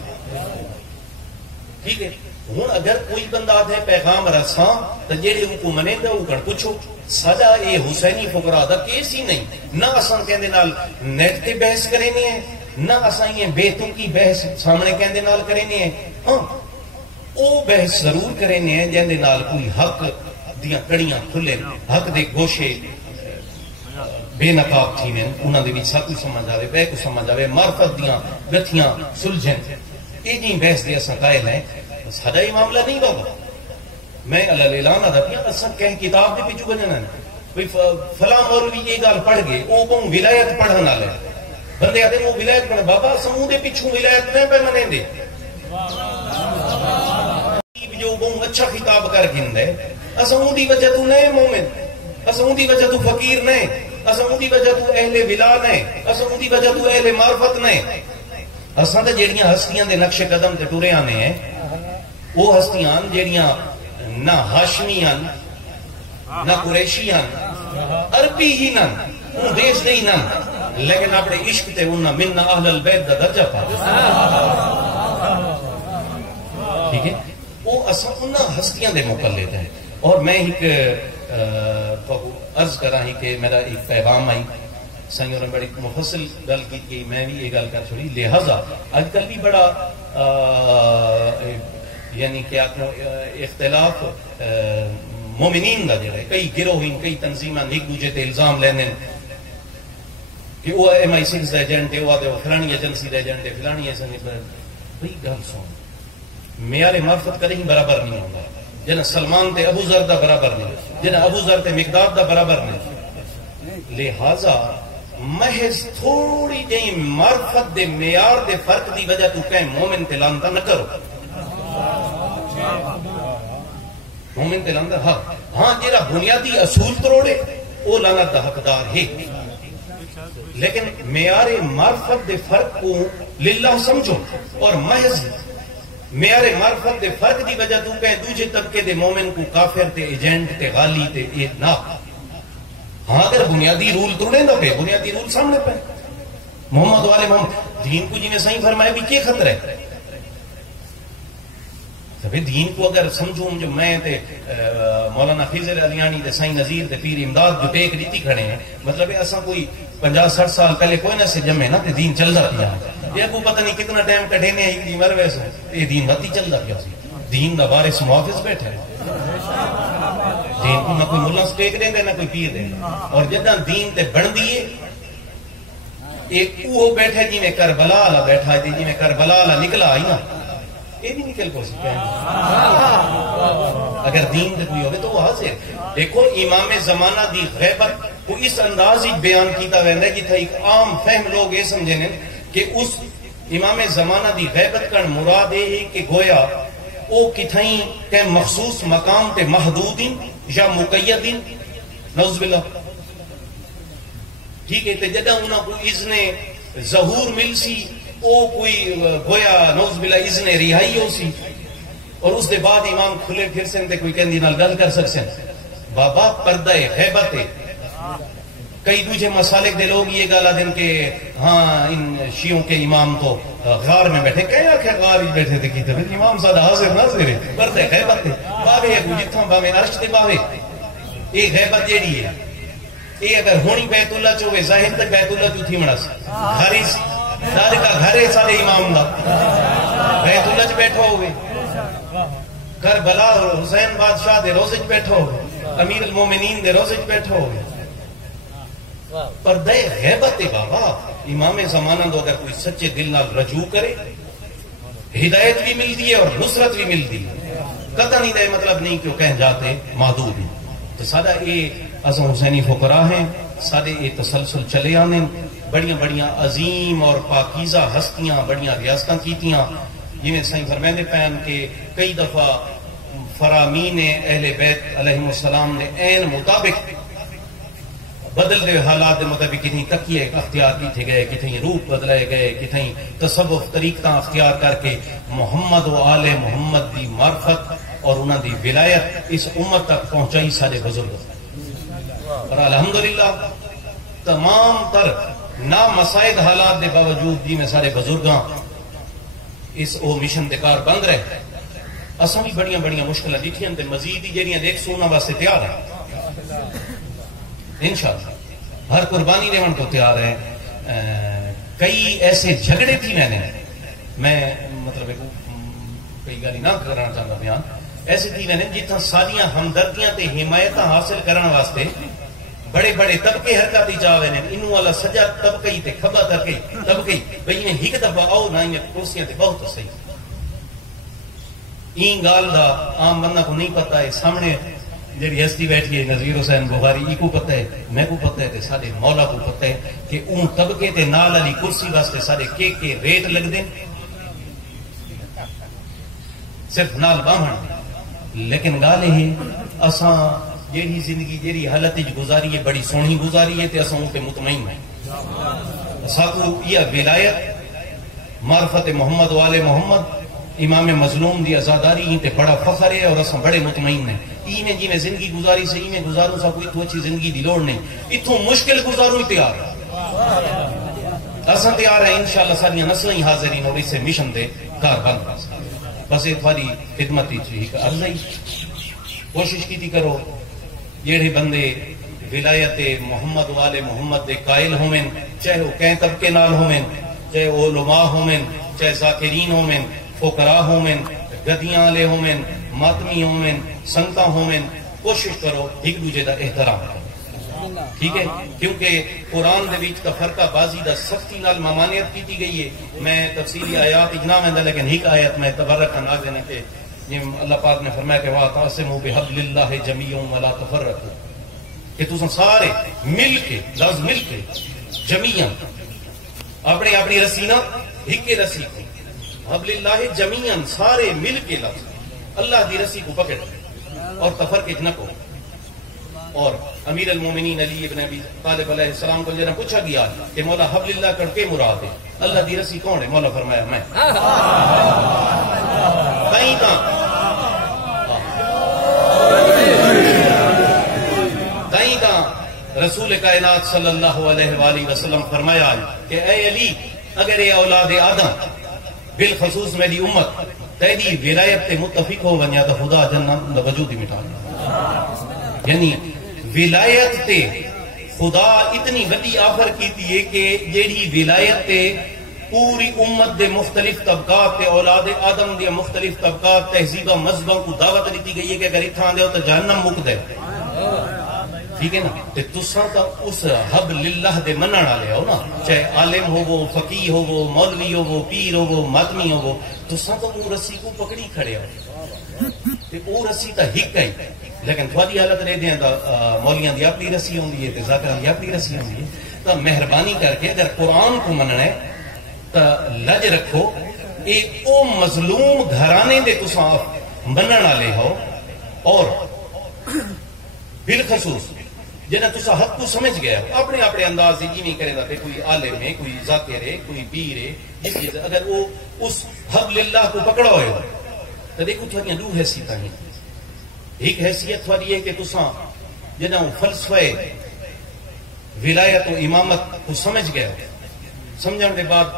ٹھیک ہے ہن اگر کوئی بندہ آدھے پیغام رساں تو جیڑے ان کو منے گا وہ کر پوچھو سدا اے حسینی فقراء دا کیس ہی نہیں نہ اساں کہندے نال نیٹ تے بحث کرینی ہے نہ اساں یہ بیتوں کی بحث سامنے کہندے نال کرینی ہے ہاں او بحث ضرور کرینی ہے جہندے نال کوئی حق دیاں کڑیاں کھلے حق دے گوشے بے نقاب تھی میں انہاں دے وچ سب کچھ سمجھ آوے بے کو سمجھ آوے معرفت دیاں گتھیاں سلجھن اے جی بحث دے اساں قائل ہیں ساڈا یہ معاملہ نہیں بابا میں اللہ اعلان ادا کیا اساں کہیں کتاب دے پیچھے بننا کوئی فلاں مولوی یہ گل پڑھ گئے او کو ولایت پڑھن والے بندے آتے وہ ولایت پڑھ بابا سموں دے پیچھے ولایت نہیں پہ منے دے جو بہت اچھا خطاب کر گندے اساں اون دی وجہ تو نہیں مومن اساں اون دی وجہ تو فقیر نہیں اساں اون دی وجہ تو اہل ولا نہیں اساں اون دی وجہ تو اہل معرفت نہیں اساں تے جیڑیاں ہستیاں دے نقش قدم تے ٹرے آنے ہیں وہ ہستیاں جیڑیاں نہ ہاشمی ہیں نہ قریشی ہیں عربی ہی نہ دیش نہیں نہ لیکن اپنے عشق تے انہاں منا اہل البیت دا درجہ پا ٹھیک ہے وہ اساں انہاں ہستیاں دے مقلد ہیں اور میں ایک عرض کراں کہ میرا ایک پیغام آئی سنگیوں نے بڑی مفصل گل کی کہ میں بھی یہ گل کر چھوڑی لہذا آج کل بھی بڑا یعنی کہ اختلاف مومنین دا جڑا ہے کئی گروہین کئی تنظیماں ایک دوسرے تے الزام لینے کہ وہ MI6 دا ایجنٹ ہے وہ فلانی ایجنسی دا ایجنٹ ہے فلانی ایجنسی بھئی گل سن معیار معرفت کدی برابر نہیں ہوگا جنا سلمان تے ابو ذر دا برابر نہیں جنا ابو ذر تے مقداد دا برابر نہیں لہذا محض تھوڑی جہی معرفت دے معیار دے فرق دی وجہ تو کہیں مومن تے لانتا نہ کرو مومن تے لانتا ہاں جیرا بنیادی اصول تروڑے وہ لعنت دا حقدار ہے لیکن معیار معرفت دے فرق کو للہ سمجھو اور محض معیار معرفت دے فرق دی وجہ تو کہیں دوسرے طبقے دے مومن کو کافر تے ایجنٹ تے غالی تے یہ نہ ہاں اگر بنیادی رول توڑے نہ پہ بنیادی رول سامنے پہ محمد والے محمد دین کو جنہیں صحیح فرمایا بھی کیا خطرہ ہے تبھی دین کو اگر سمجھوں جو میں تے مولانا خضر علیانی تے سائیں نذیر تے پیر امداد جو ٹیک ریتی کھڑے ہیں مطلب ہے اساں کوئی 50-60 سال پہلے کوئی نہ سے جمع نہ تے دین چل جاتی ہے یہ کو پتہ نہیں کتنا ٹائم کٹے نے ایک دی مر ویسے یہ دین باتی چلدا پیا سی دین دا وارث محافظ بیٹھا ہے دین کو نہ کوئی ملا سٹیک دیندا نہ کوئی پیر دیندا اور جداں دین تے بندی ہے ایک وہ بیٹھا جی میں کربلا والا بیٹھا ہے جی میں کربلا والا نکلا آئی نا یہ بھی نکل کو سکتا ہے اگر دین تے کوئی ہوئے تو وہ حاضر دیکھو امام زمانہ دی غیبت کو اس انداز ہی بیان کیتا ویندا ہے جتھا ایک عام فہم لوگ یہ سمجھنے کہ اس امام زمانہ دی غیبت کا مراد ہے کہ گویا او کتھائیں کہ مخصوص مقام تے محدودین یا مقیدین نعوذ باللہ ٹھیک ہے تے جدہ انہاں کو اذن ظہور مل سی او کوئی گویا نعوذ باللہ اذن رہائی ہو سی اور اس دے بعد امام کھلے پھر سے تے کوئی کہندی نال گل کر سکسیں بابا پردہ غیبت ہے کئی دوسرے مسالک دے لوگ یہ گالا دن کہ ہاں ان شیعوں کے امام تو غار میں بیٹھے کہے آخر غار ہی بیٹھے تھے کیتے پھر امام سادہ حاضر ناظر ہے پردہ غیبت ہے باوے ہے جتھوں باوے عرش تے باوے یہ غیبت جیڑی ہے یہ اگر ہونی بیت اللہ چوے ظاہر تک بیت اللہ چو تھی مناس گھر سارے کا گھر ہے سارے امام دا بیت اللہ چ بیٹھا ہوئے کربلا حسین بادشاہ دے روزے چ بیٹھا ہوئے امیر المومنین دے روزے چ بیٹھا ہوئے پردہ غیبت ہے بابا امام زمانہ دو اگر کوئی سچے دل نال رجوع کرے ہدایت بھی ملتی ہے اور نصرت بھی ملتی ہے قطع نہیں دے مطلب نہیں کہ وہ کہیں جاتے محدود ہیں تو سادہ یہ اساں حسینی فقراء ہیں سادے یہ تسلسل چلے آنے بڑیاں بڑیاں عظیم اور پاکیزہ ہستیاں بڑیاں ریاستاں کیتیاں جنہیں سائیں فرمیندے پہن کہ کئی دفعہ فرامین اہل بیت علیہ السلام نے عین مطابق بدل دے حالات دے مطابق کتنی تکیے اختیار کیتے گئے کتنی روپ بدلائے گئے کتنی تصوف طریقہ اختیار کر کے محمد و آل محمد دی معرفت اور انہاں دی ولایت اس امت تک پہنچائی سارے بزرگ اور الحمدللہ تمام تر نامساعد حالات دے باوجود جی میں سارے بزرگاں اس او مشن دے کار بند رہے اساں بھی بڑیاں بڑیاں مشکلیں دیکھیاں تے مزید ہی جڑیاں دیکھ سونا واسطے تیار ہیں انشاءاللہ ہر قربانی دیون کو تیار ہے کئی ایسے جھگڑے تھی میں مطلب کئی گالی نہ کرنا چاہتا بیان ایسے تھی میں نے جتنا ساریاں ہمدردیاں تے حمایتاں حاصل کرنے واسطے بڑے بڑے طبقے حرکت ہی چاہے نے انہوں والا سجا طبقے تے کھبا طبقے بھئی میں ہک دفعہ آؤ نہ ان کرسیاں تے بہت صحیح این گال دا عام بندہ کو نہیں پتہ ہے سامنے جڑی ہستی بیٹھی ہے نذیر حسین بخاری ای کو پتہ ہے میں کو پتہ ہے تے سارے مولا کو پتہ ہے کہ اون طبقے تے نال علی کرسی واسطے سارے کے ریٹ لگ دیں صرف نال باہن لیکن گال ہے اساں جیڑی زندگی جیڑی حالت گزاری ہے بڑی سونی گزاری ہے تے اساں تے مطمئن ہیں ساکو یہ ولایت معرفت محمد و آل محمد امام مظلوم دی ازاداری تے بڑا فخر ہے اور اساں بڑے مطمئن ہیں ای میں جی میں زندگی گزاری سے ای میں گزاروں سا کوئی تو اچھی زندگی دی لوڑ نہیں اتوں مشکل گزاروں ہی تیار اساں تیار ہیں انشاءاللہ ساریاں نسلیں حاضرین اور اس سے مشن دے کار بند بس یہ تھوڑی خدمت ہی عرض ہی کوشش کی تھی کرو جیڑے بندے ولایت محمد والے محمد دے قائل ہومن چاہے وہ کہیں طبقے نال ہومن چاہے وہ علماء ہومن چاہے ذاکرین ہومن فقراء ہومن گدیاں لے ہومن ماتمی ہومن سنگتاں ہومن کوشش کرو ایک دوسرے دا احترام کرو ٹھیک ہے کیونکہ قرآن دے بیچ کا فرقہ بازی دا سختی نال ممانعت کی گئی ہے میں تفصیلی آیات اجنا میں لیکن ایک آیت میں تبرک نہ دینے کے اللہ پاک نے فرمایا کہ وَاعْتَصِمُوا بِحَبْلِ اللَّهِ جَمِيعًا وَلَا تَفَرَّقُوا کہ تم سارے مل کے لفظ مل کے جمیعاً اپنی اپنی رسی نہ ایک رسی کو حبل اللہ جمیعاً سارے مل کے لفظ اللہ دی رسی کو پکڑ اور تفرقہ نہ کو اور امیر المومنین علی ابن ابی طالب علیہ السلام کو جنہاں پوچھا گیا کہ مولا حبل اللہ کر کے مراد ہے اللہ دی رسی کون ہے مولا فرمایا میں دائیں رسول کائنات صلی اللہ علیہ وآلہ وسلم فرمایا کہ اے علی اگر یہ اولاد آدم بالخصوص میری امت تیری ولایت تے متفق ہو ونیا تو خدا جنہ وجود ہی مٹا دے یعنی ولایت تے خدا اتنی وڈی آفر کی تھی کہ جیڑی ولایت تے پوری امت دے مختلف طبقات تے اولاد آدم دے مختلف طبقات تہذیبہ مذہبوں کو دعوت دیتی گئی ہے کہ اگر اتھاں دے ہو تو جہنم مک دے. ٹھیک ہے نا. تے تساں تا اس حبل اللہ دے منن والے ہو نا, چاہے عالم ہوو, فقیہ ہوو, مولوی ہوو, پیر ہوو, ماتمی ہوو, تساں تو وہ رسی کو پکڑی کھڑے ہو تے وہ رسی تا ہک ہے. لیکن تھوڑی حالت رہ دیں تو مولیاں دی اپنی رسی ہوندی ہے تے ذاکراں دی اپنی رسی ہوندی ہے. تو مہربانی کر کے اگر قرآن کو مننا ہے تو لج رکھو. اے او مظلوم گھرانے دے تساں منن والے ہو, اور بالخصوص جنہیں تسا حق کو سمجھ گیا اپنے اپنے انداز جی نہیں کرے گا. کوئی عالم ہے, کوئی ذاکر ہے, کوئی پیر ہے, اگر وہ اس حبل اللہ کو پکڑا ہوئے گا تو دیکھو تھوڑی دو حیثیت ہیں. ایک حیثیت تھوڑی ہے کہ تسا جنہیں وہ فلسفہ ولایت و امامت کو سمجھ گیا, سمجھنے کے بعد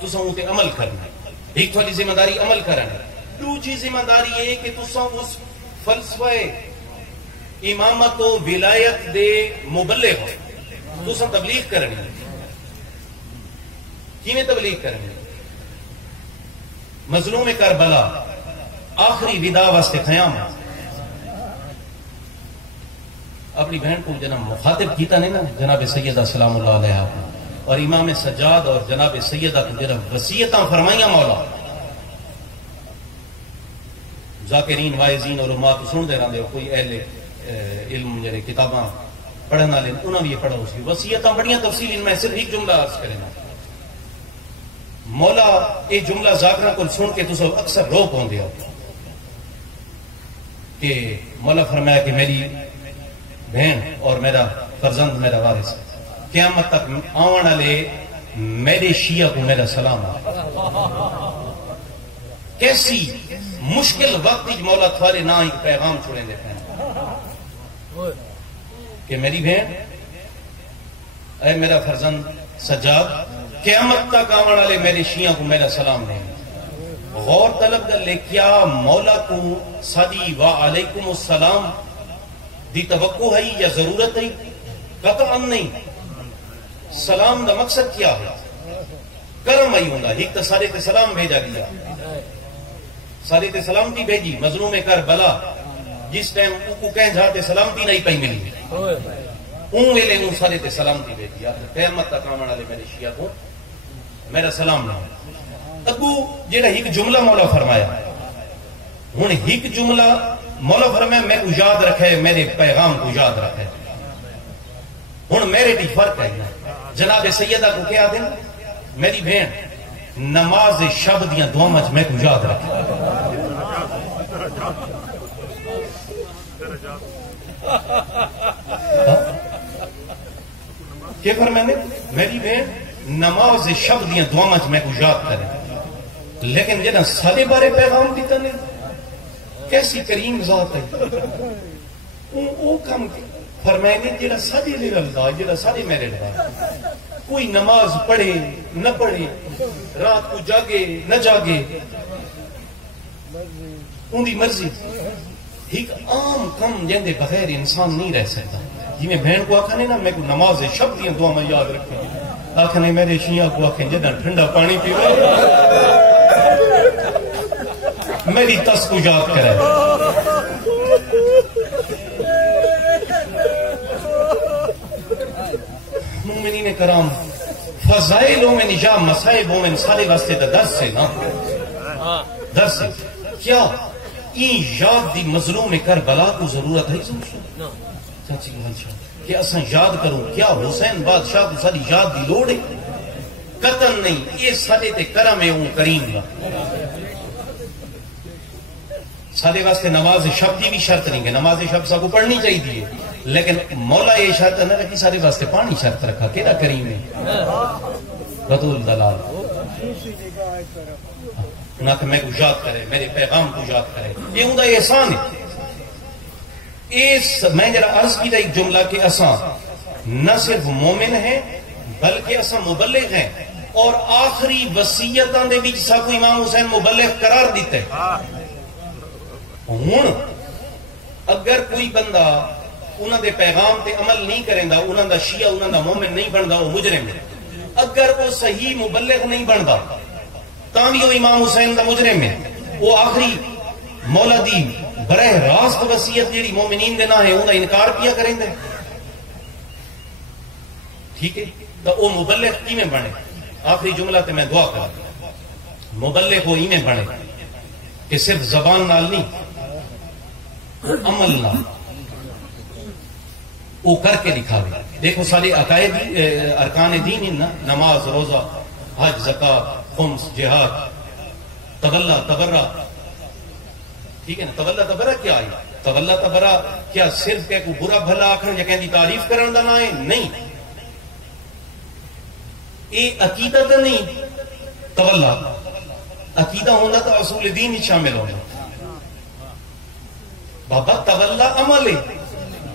تسا وہ تے عمل کرنا. ایک تھوڑی ذمہ داری عمل کرنا. دوسری ذمہ داری ہے کہ تسا اس فلسفہ امامت و ولایت دے مبلغ ہو. تسا تبلیغ کرنی. کیویں تبلیغ کرنی؟ مظلوم کربلا آخری ودا واسطے قیام اپنی بہن کو جناب مخاطب کیتا نہیں نا, جناب سیدہ سلام اللہ علیہ, اور امام سجاد اور جناب سیدہ کو جناب وصیتاں فرمائیاں مولا. ذاکرین وائزین اور علماء تو سن دے رہے ہو, کوئی اہل علم جڑے کتاباں پڑھن والے انہاں بھی یہ پڑھا اس کی وصیتاں بڑیاں تفصیل. میں صرف ایک جملہ عرض کرنا. مولا یہ جملہ ذاکرہ کو سن کے تو اکثر رو پوندے ہو کہ مولا فرمایا کہ میری بہن اور میرا فرزند میرا وارث قیامت تک آن والے میرے شیعہ کو میرا سلام. کیسی مشکل وقت مولا تھوڑے نہ ایک پیغام چھوڑیں دے کہ میری بہن اے میرا فرزند سجاد قیامت تک آن والے میرے شیعہ کو میرا سلام دیں. غور طلب کر لے, کیا مولا کو صدی و علیکم السلام دی توقع ہے یا ضرورت ہے؟ قطعا نہیں. سلام دا مقصد کیا ہے؟ کرم ہی ہوں. ایک تو سارے تے سلام بھیجا دیا, سارے تے سلامتی بھیجی. مظلوم کربلا جس ٹائم کو کہیں جاتے سلامتی نہیں پئی ملی, اون ویلے اون سارے تے سلامتی بھیجی. قیامت تک آنے والے میرے شیعہ کو میرا سلام نہ. اگو جڑا ایک جملہ مولا فرمایا, ہوں ایک جملہ مولا فرمایا میں کو یاد رکھے, میرے پیغام کو یاد رکھے. ہوں میرے بھی فرق ہے. جناب سیدہ کو کیا دیں میری بہن نماز شب دیاں دعاں میں کو یاد رکھے. کیا فرمایا نے میری بہن نماز شب دیاں دعاں میں کو یاد کرے. لیکن جنہاں سارے بارے پیغام دیتا نہیں, کیسی کریم ذات ہے. وہ کام فرمائے نے جڑا سارے لے رلدا, جڑا سارے میرے لگا. کوئی نماز پڑھے نہ پڑھے, رات کو جاگے نہ جاگے, ان کی مرضی. ایک عام کم جندے بغیر انسان نہیں رہ سکتا. جی میں بہن کو آکھا نہیں نا میں کو نماز شب دیاں دعا میں یاد رکھیں, آکھا نہیں میرے شیعہ کو آکھیں جدہ ٹھنڈا پانی پی میری تس کو یاد کرے. مومنین کرام, فضائلوں میں نجا مسائبوں میں سارے واسطے دا درس سے نا, درس سے کیا این یاد دی مظلوم کربلا کو ضرورت ہے چاچی کہ اساں یاد کروں. کیا حسین بادشاہ کو ساری یاد دی لوڑ ہے؟ قطن نہیں. یہ سارے تے کرم ہے اون کریم کا. سارے واسطے نماز شب کی بھی شرط نہیں کہ نماز شب سا کو پڑھنی چاہیے, لیکن مولا یہ شرط نہ رکھی سارے واسطے پانی شرط رکھا. کیڑا کریم ہے رسول دلال نہ کہ میں کو یاد کرے, میرے پیغام کو یاد کرے. یہ ہوں احسان ہے. اس میں جرا عرض کی ایک جملہ کہ اساں نہ صرف مومن ہیں بلکہ اساں مبلغ ہیں, اور آخری وصیتاں دے وچ سا کو امام حسین مبلغ قرار دیتے. ہوں اگر کوئی بندہ انہاں دے پیغام تے عمل نہیں کریندا, انہاں دا شیعہ انہاں دا مومن نہیں بندا, وہ مجرم ہے. اگر وہ صحیح مبلغ نہیں بنتا تاں بھی وہ امام حسین دا مجرم ہے. وہ آخری مولا دی براہ راست وصیت جیڑی مومنین دے نہ ہے انہاں انکار کیا کریں دے. ٹھیک ہے تو وہ مبلغ کیویں بنے؟ آخری جملہ تے میں دعا کر مبلغ وہ ایویں بنے کہ صرف زبان نال نہیں عمل نال وہ کر کے دکھاوے. دیکھو سارے عقائد ارکان دین ہیں نا، نماز، روزہ، حج، زکات، خمس، جہاد، تولا، تبرہ. ٹھیک ہے نا؟ تولا تبرہ کیا ہے؟ تولا تبرہ کیا صرف کہ کو برا بھلا آخر یا کہیں تعریف کرن دا نہ ہے؟ نہیں، یہ عقیدہ تو نہیں. تولا عقیدہ ہونا تو اصول دین ہی شامل ہونا. بابا تولا عمل ہے.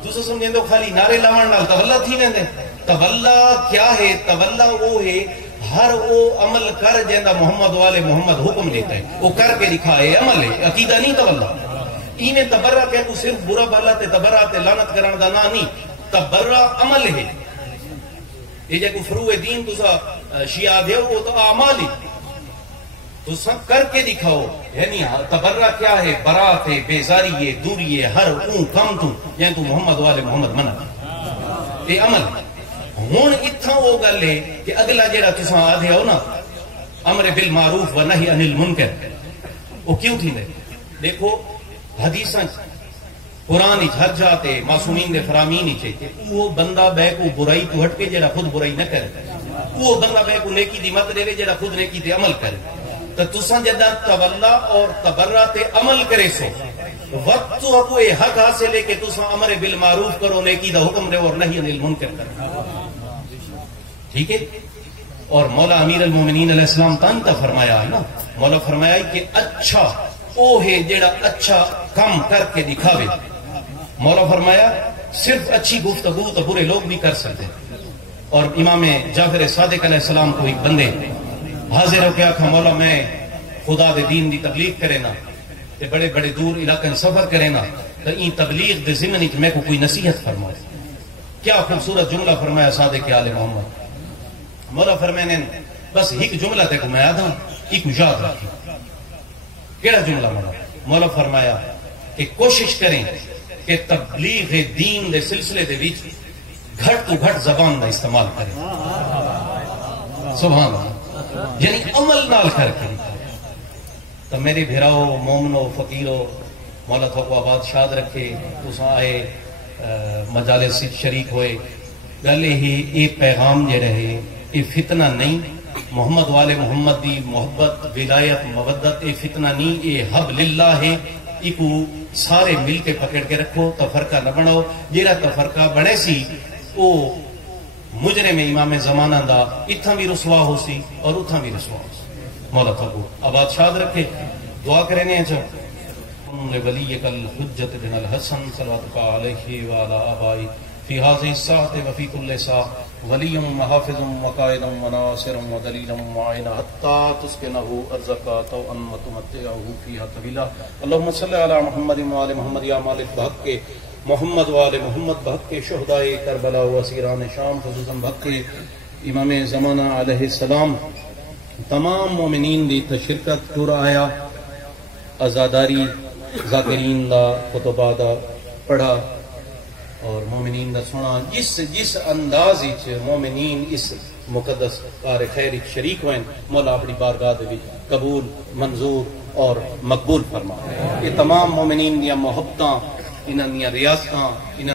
تسا سمجھیں دو خالی نعرے لاون نال تولا تھی ویندے. تولا کیا ہے؟ تولا وہ ہے ہر وہ عمل کر جیندا محمد والے محمد حکم دیتا ہے وہ کر کے دکھائے. عمل ہے، عقیدہ نہیں تولا. اینے تبرہ کہ تو صرف برا بھلا تے تبرہ تے لعنت کرن دا نہ نہیں، تبرہ عمل ہے. یہ جے کو فروع دین تسا شیعہ دیو وہ تو اعمال ہی تسا کر کے دکھاؤ. یعنی تبرہ کیا ہے؟ برات ہے، بیزاری ہے، دوری ہے، ہر اون کم تو یعنی تو محمد والے محمد منع یہ عمل. ہن اتھاں وہ گل ہے کہ اگلا جیڑا تسا آدھے ہو نا امر بالمعروف و نہی عن المنکر وہ کیوں تھی؟ دیکھو حدیثاں قرآن ہر جاتے معصومین دے فرامین ہی کہ وہ بندہ بے کو برائی تو ہٹ کے جڑا خود برائی نہ کرے، وہ بندہ بے کو نیکی دی مت دے جڑا خود نیکی تے عمل کرے. تو تساں جدا تولا اور تبرہ تے عمل کرے سو وقت تو کو یہ حق حاصل ہے کہ تساں امر بالمعروف کرو، نیکی دا حکم دے اور نہی عن المنکر کرو. ٹھیک ہے؟ اور مولا امیر المومنین علیہ السلام تانتا فرمایا ہے نا، مولا فرمایا کہ اچھا او ہے جڑا اچھا کام کر کے دکھاوے. مولا فرمایا صرف اچھی گفتگو تو برے لوگ بھی کر سکتے. اور امام جعفر صادق علیہ السلام کو ایک بندے حاضر ہو کے آکھا مولا میں خدا دے دین دی تبلیغ کرے نا تے بڑے بڑے دور علاقے سفر کرے نا تو این تبلیغ دے ضمن وچ میں کو کوئی نصیحت فرمائے. کیا خوبصورت جملہ فرمایا صادق آل محمد. مولا فرمانے بس ایک جملہ تے کو میں آدھا ایک یاد رکھی. کیڑا جملہ مولا؟ مولا فرمایا کہ کوشش کریں کہ تبلیغ دین دے سلسلے دے وچ گھٹ تو گھٹ زبان دا استعمال کریں. سبحان اللہ. یعنی عمل نال کر کے. تو میرے بھراؤ مومنو فقیرو مولا تو کو آباد شاد رکھے. تساں آئے مجالس شریک ہوئے گل یہ پیغام جے رہے یہ فتنہ نہیں. محمد والے محمد دی محبت ولایت مودت یہ فتنہ نہیں، یہ حبل اللہ ہے. ایکو سارے مل کے پکڑ کے رکھو، تفرقہ نہ بناؤ. جیڑا تفرقہ بنے سی وہ مجرم امام زمانہ دا اتھاں بھی رسوا ہو سی اور اتھاں بھی رسوا ہو سی. مولا تھکو آباد شاد رکھے. دعا کرنے ولیک الحجت بن الحسن صلواتک علیہ وعلی آبائی فی هذه الساعة وفي كل ساعة ولي وحافظ وقائد وناصر ودليل معين حتى تسكنه أرزقا طوعا وتمتعه فيها طويلا. اللهم صل على محمد وآل محمد يا مالک بحق کے محمد وآل محمد بحق کے شہدائے کربلا و اسیران شام خصوصاً بحق کے امام زمانہ علیہ السلام تمام مومنین دی تشرکت ٹور آیا ازاداری ذاکرین دا خطبہ دا پڑھا اور مومنین دا سنا. جس انداز مومنین اس مقدس کار خیر شریک ہوئیں مولا اپنی بارگاہ دے وچ قبول منظور اور مقبول فرما. یہ تمام مومنین دیا محبتاں، انہاں دیا ریاستاں،